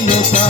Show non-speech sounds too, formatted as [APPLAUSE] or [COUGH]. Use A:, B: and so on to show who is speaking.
A: no, [LAUGHS] no.